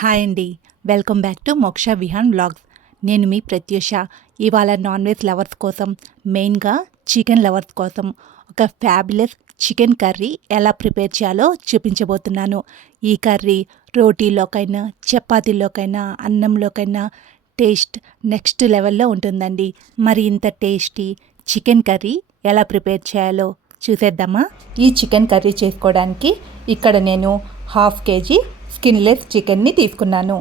Hi అండి. Welcome back to మోక్ష Vihaan vlogs. నేను మీ ప్రత్యూష. ఇవాళ నాన్ వెజ్ లవర్స్ కోసం, మెయిన్గా చికెన్ లవర్స్ కోసం ఒక ఫ్యాబులస్ చికెన్ కర్రీ ఎలా ప్రిపేర్ చేయాలో చూపించబోతున్నాను. ఈ కర్రీ రోటీలోకైనా, చపాతీలోకైనా, అన్నంలోకైనా టేస్ట్ నెక్స్ట్ లెవెల్లో ఉంటుందండి. మరి ఇంత టేస్టీ చికెన్ కర్రీ ఎలా ప్రిపేర్ చేయాలో చూసేద్దామా? ఈ చికెన్ కర్రీ చేసుకోవడానికి ఇక్కడ నేను 1/2 kg స్కిన్లెస్ చికెన్ని తీసుకున్నాను.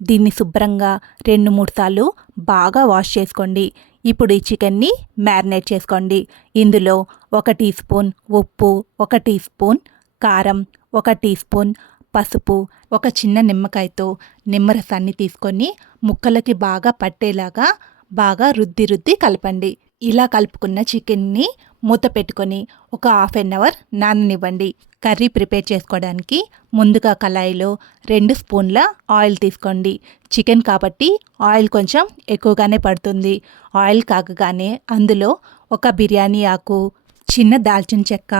దీన్ని శుభ్రంగా 2-3 సార్లు బాగా వాష్ చేసుకోండి. ఇప్పుడు ఈ చికెన్ని మ్యారినేట్ చేసుకోండి. ఇందులో 1 టీ స్పూన్ ఉప్పు, 1 టీ స్పూన్ కారం, 1 టీ స్పూన్ పసుపు, ఒక చిన్న నిమ్మకాయతో నిమ్మరసాన్ని తీసుకొని ముక్కలకి బాగా పట్టేలాగా బాగా రుద్ది కలపండి. ఇలా కలుపుకున్న చికెన్ని మూత పెట్టుకొని ఒక 1/2 అవర్ నాననివ్వండి. కర్రీ ప్రిపేర్ చేసుకోవడానికి ముందుగా కళాయిలో 2 స్పూన్ల ఆయిల్ తీసుకోండి. చికెన్ కాబట్టి ఆయిల్ కొంచెం ఎక్కువగానే పడుతుంది. ఆయిల్ కాగగానే అందులో 1 బిర్యానీ ఆకు, చిన్న దాల్చిన చెక్క,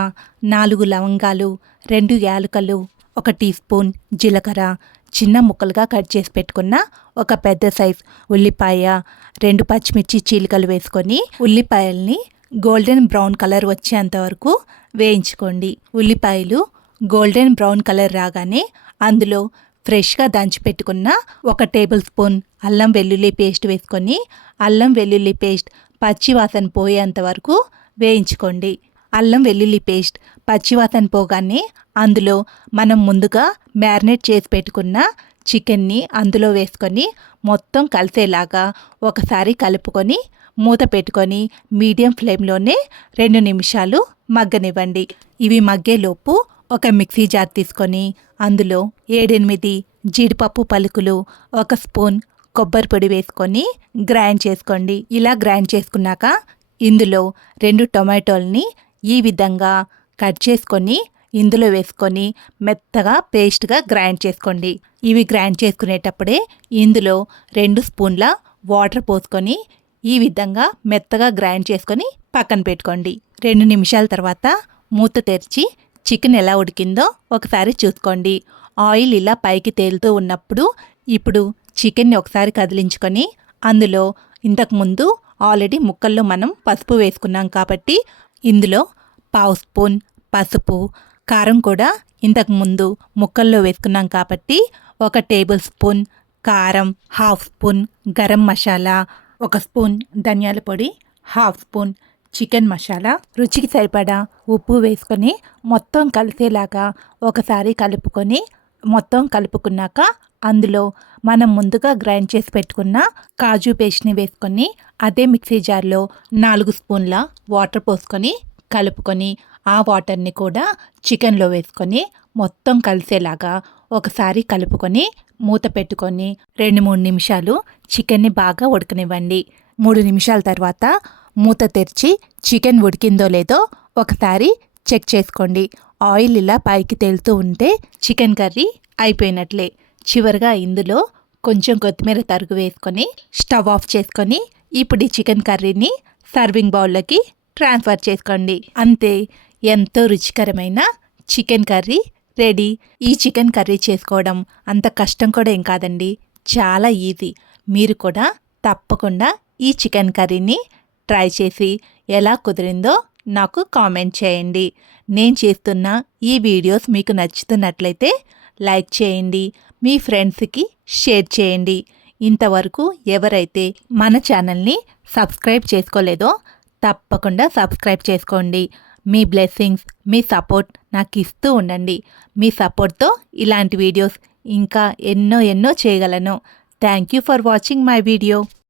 4 లవంగాలు, 2 యాలకులు, 1 టీ స్పూన్ జీలకర్ర, చిన్న ముక్కలుగా కట్ చేసి పెట్టుకున్న ఒక పెద్ద సైజ్ ఉల్లిపాయ, 2 పచ్చిమిర్చి చీలికలు వేసుకొని ఉల్లిపాయల్ని గోల్డెన్ బ్రౌన్ కలర్ వచ్చేంత వరకు వేయించుకోండి. ఉల్లిపాయలు గోల్డెన్ బ్రౌన్ కలర్ రాగానే అందులో ఫ్రెష్గా దంచి పెట్టుకున్న 1 టేబుల్ స్పూన్ అల్లం వెల్లుల్లి పేస్ట్ వేసుకొని అల్లం వెల్లుల్లి పేస్ట్ పచ్చివాసన పోయేంత వరకు వేయించుకోండి. అల్లం వెల్లుల్లి పేస్ట్ పచ్చివాసన పోగానే అందులో మనం ముందుగా మ్యారినేట్ చేసి పెట్టుకున్న చికెన్ని అందులో వేసుకొని మొత్తం కలిసేలాగా ఒకసారి కలుపుకొని మూత పెట్టుకొని మీడియం ఫ్లేమ్లోనే 2 నిమిషాలు మగ్గనివ్వండి. ఇవి మగ్గేలోపు ఒక మిక్సీ జార్ తీసుకొని అందులో 7-8 జీడిపప్పు పలుకులు, 1 స్పూన్ కొబ్బరి పొడి వేసుకొని గ్రైండ్ చేసుకోండి. ఇలా గ్రైండ్ చేసుకున్నాక ఇందులో 2 టొమాటోల్ని ఈ విధంగా కట్ చేసుకొని ఇందులో వేసుకొని మెత్తగా పేస్ట్గా గ్రైండ్ చేసుకోండి. ఇవి గ్రైండ్ చేసుకునేటప్పుడే ఇందులో 2 స్పూన్ల వాటర్ పోసుకొని ఈ విధంగా మెత్తగా గ్రైండ్ చేసుకొని పక్కన పెట్టుకోండి. 2 నిమిషాల తర్వాత మూత తెరిచి చికెన్ ఎలా ఉడికిందో ఒకసారి చూసుకోండి. ఆయిల్ ఇలా పైకి తేలుతూ ఉన్నప్పుడు ఇప్పుడు చికెన్ని ఒకసారి కదిలించుకొని అందులో ఇంతకుముందు ఆల్రెడీ ముక్కల్లో మనం పసుపు వేసుకున్నాం కాబట్టి ఇందులో 1/2 స్పూన్ పసుపు, కారం కూడా ఇంతకుముందు ముక్కల్లో వేసుకున్నాం కాబట్టి 1 టేబుల్ స్పూన్ కారం, 1/2 స్పూన్ గరం మసాలా, 1 స్పూన్ ధనియాల పొడి, 1/2 స్పూన్ చికెన్ మసాలా, రుచికి సరిపడా ఉప్పు వేసుకొని మొత్తం కలిసేలాగా ఒకసారి కలుపుకొని మొత్తం కలుపుకున్నాక అందులో మనం ముందుగా గ్రైండ్ చేసి పెట్టుకున్న కాజు పేస్ట్ని వేసుకొని అదే మిక్సీ జార్లో 4 స్పూన్ల వాటర్ పోసుకొని కలుపుకొని ఆ వాటర్ని కూడా చికెన్లో వేసుకొని మొత్తం కలిసేలాగా ఒకసారి కలుపుకొని మూత పెట్టుకొని 2-3 నిమిషాలు చికెన్ని బాగా ఉడకనివ్వండి. 3 నిమిషాల తర్వాత మూత తెరిచి చికెన్ ఉడికిందో లేదో ఒకసారి చెక్ చేసుకోండి. ఆయిల్ ఇలా పైకి తేలుతూ ఉంటే చికెన్ కర్రీ అయిపోయినట్లే. చివరిగా ఇందులో కొంచెం కొత్తిమీర తరుగు వేసుకొని స్టవ్ ఆఫ్ చేసుకొని ఇప్పుడు ఈ చికెన్ కర్రీని సర్వింగ్ బౌల్లోకి ట్రాన్స్ఫర్ చేసుకోండి. అంతే, ఎంతో రుచికరమైన చికెన్ కర్రీ రెడీ. ఈ చికెన్ కర్రీ చేసుకోవడం అంత కష్టం కూడా ఏం కాదండి, చాలా ఈజీ. మీరు కూడా తప్పకుండా ఈ చికెన్ కర్రీని ట్రై చేసి ఎలా కుదిరిందో నాకు కామెంట్ చేయండి. నేను చేస్తున్న ఈ వీడియోస్ మీకు నచ్చుతున్నట్లయితే లైక్ చేయండి, మీ ఫ్రెండ్స్కి షేర్ చేయండి. ఇంతవరకు ఎవరైతే మన ఛానల్ని సబ్స్క్రైబ్ చేసుకోలేదో తప్పకుండా సబ్స్క్రైబ్ చేసుకోండి. మీ బ్లెస్సింగ్స్, మీ సపోర్ట్ నాకు ఇస్తూ ఉండండి. మీ సపోర్ట్తో ఇలాంటి వీడియోస్ ఇంకా ఎన్నో చేయగలను. Thank you for watching my video.